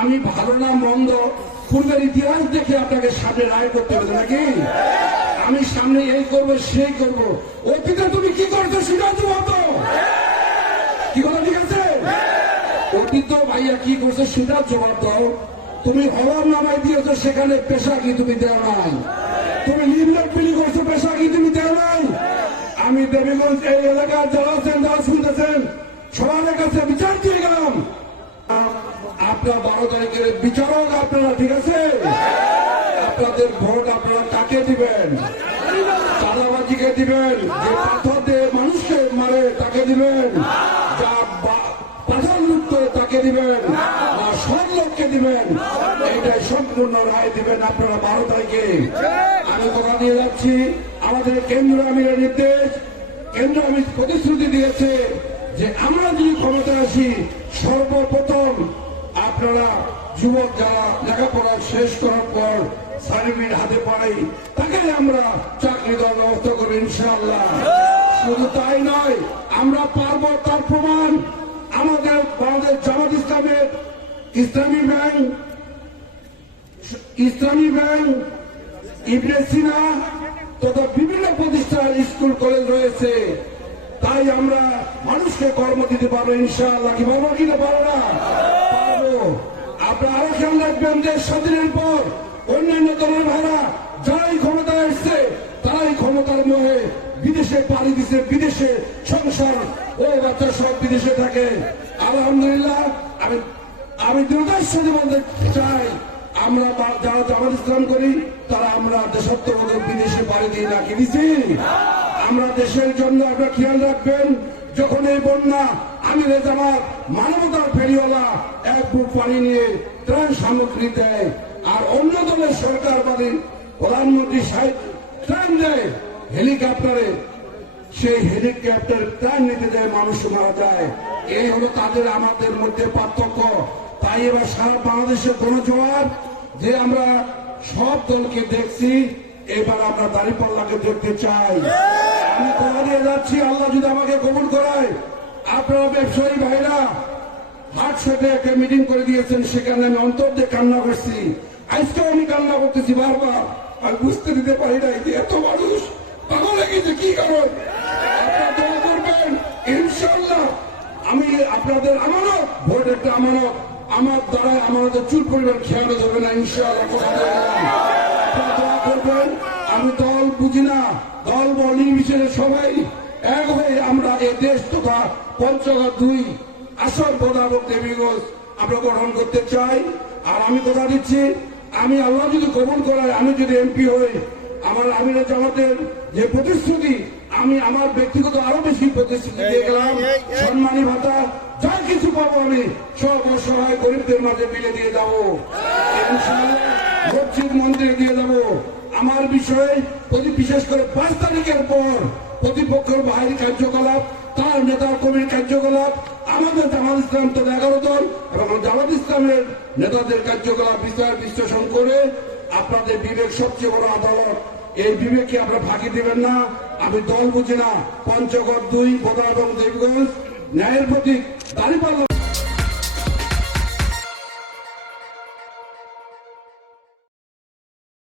আমি ভালো না মন্দ পূর্বের ইতিহাস দেখে আপনাকে সামনে রায় করতে হবে নাকি? আমি সামনে এই করবো সেই করবো, অতীতে তুমি কি করছো সেটা জবাব দাও। কি কথা ঠিক আছে? অতীত ভাইয়া কি করছে সেটা জবাব দাও। তুমি হওয়ার নামাই দিয়েছো, সেখানে পেশা কি তুমি দেও নাই? তুমি লিমলেট বিলি করছো, পেশা কি তুমি দেও নাই? আমি দেবীগঞ্জ এই এলাকার যারা আছেন, যারা শুনতেছেন, সবার কাছে বিচার দিয়ে গেলাম। আপনার 12 তারিখের বিচারক আপনারা, ঠিক আছে? আপনাদের ভোট আপনারা কাকে দিবেন? চাঁদাবাজিকে দিবেন, যে পাথর দিয়ে মানুষকে মারে তাকে দিবেন, যা পাথর লুট করে তাকে দিবেন, না সব লোককে দিবেন? এইটাই সম্পূর্ণ রায় দিবেন আপনারা 12 তারিখে। আমি কথা দিয়ে যাচ্ছি, আমাদের কেন্দ্র আমিরের নির্দেশ, কেন্দ্র আমির প্রতিশ্রুতি দিয়েছে যে আমরা যদি ক্ষমতা আসি, সর্বপ্রথম আপনারা যুবক যারা লেখাপড়া শেষ করার পর সার্টিফিকেট হাতে পাই, তাকে আমরা চাকরি দেওয়ার ব্যবস্থা করবো ইনশাআল্লাহ। শুধু তাই নয়, আমরা পারবো, তার প্রমাণ আমাদের বাংলাদেশ জামাত ইসলামের ইসলামী ব্যাংক, ইবনে সিনা তথা বিভিন্ন প্রতিষ্ঠান, স্কুল কলেজ রয়েছে। তাই আমরা মানুষকে কর্ম দিতে পারবো ইনশাআল্লাহ। কি পারবো কিনা? পারবো না? পারবো। আপনারা আরো খেয়াল রাখবেন, দেশ স্বাধীনের পর অন্যান্য দলের ভাড়া যারাই ক্ষমতায় এসছে, তারাই ক্ষমতার মোহে বিদেশে পাড়ি দিচ্ছে, বিদেশে সংসার ও বাচ্চা সব বিদেশে থাকে। আলহামদুলিল্লাহ, আমি দৃঢ়তার সাথে বলতে চাই, আমরা যারা জামাত ইসলাম করি তারা আমরা দেশাত্মবোধে বিদেশে পাড়ি দিই না, কি দিচ্ছি? আমরা দেশের জন্য, আপনারা খেয়াল রাখবেন, যখন এই বন্যা, আমিরে জামাত মানবতার ফেরিওয়ালা এক বুক পানি নিয়ে ত্রাণ সামগ্রী দেয়, আর অন্য দলের সরকার বাদী প্রধানমন্ত্রী সাহেব ত্রাণ দেয় হেলিকপ্টারে, সেই হেলিকপ্টার ত্রাণ নিতে যায়, মানুষ মারা যায়। এই হলো তাদের আমাদের মধ্যে পার্থক্য। তাই এবার সারা বাংলাদেশের গণজোয়ার, যে আমরা সব দলকে দেখছি, এবার আমরা দাঁড়িপাল্লাকে দেখতে চাই। আমি কথা দিয়ে যাচ্ছি, আল্লাহ যদি আমাকে কবুল করায়, আপনারা ব্যবসায়ী ভাইরা হাটশোতে একটা মিটিং করে দিয়েছেন, সেখানে আমি অন্তর দিয়ে কান্না করছি। আজকেও আমি কান্না করতেছি বারবার। আর বুঝতে দিতে পারি না যে এত মানুষ পাগল লেগেছে, কি কারণ? আপনারা দোয়া করবেন ইনশাআল্লাহ। আমি আপনাদের আমানত, ভোট একটা আমানত, আমার দ্বারা আমাদের চুল পরিবার খেয়াল ধরবে না ইনশাআল্লাহ। দোয়া করবেন। আমি দল বুঝি না, দল বল নির্বিশেষে সবাই এক হয়ে আমরা এই দেশ তথা পঞ্চগড় 2 আসন প্রধানক দেবীগঞ্জ আমরা গঠন করতে চাই। আর আমি কথা দিচ্ছি, আমি আল্লাহ যদি কবুল করায়, আমি যদি এমপি হই, আমার আমিরে জামাতের যে প্রতিশ্রুতি, আমি আমার ব্যক্তিগত আরো বেশি প্রতিশ্রুতি দিয়ে গেলাম। সম্মানী ভাতা যা কিছু পাবো আমি সব অসহায় গরিবদের মাঝে মিলে দিয়ে যাবো ইনশাআল্লাহ। মসজিদ মন্দিরে দিয়ে যাবো। আমার বিষয়ে বিশেষ করে 5 তারিখের পর প্রতিপক্ষের বাহিনী কার্যকলাপ, তার নেতা কর্মীর কার্যকলাপ, আমাদের জামাত ইসলাম তো 11 দল এবং জামাত ইসলামের নেতাদের কার্যকলাপ বিচার বিশ্লেষণ করে আপনাদের বিবেক সবচেয়ে বড় আদালত, এই বিবেকে আপনারা ফাঁকি দিবেন না। আমি দল বুঝি না, পঞ্চগড় 2 বোদা এবং দেবীগঞ্জ ন্যায়ের প্রতীক দাঁড়িপাল্লা।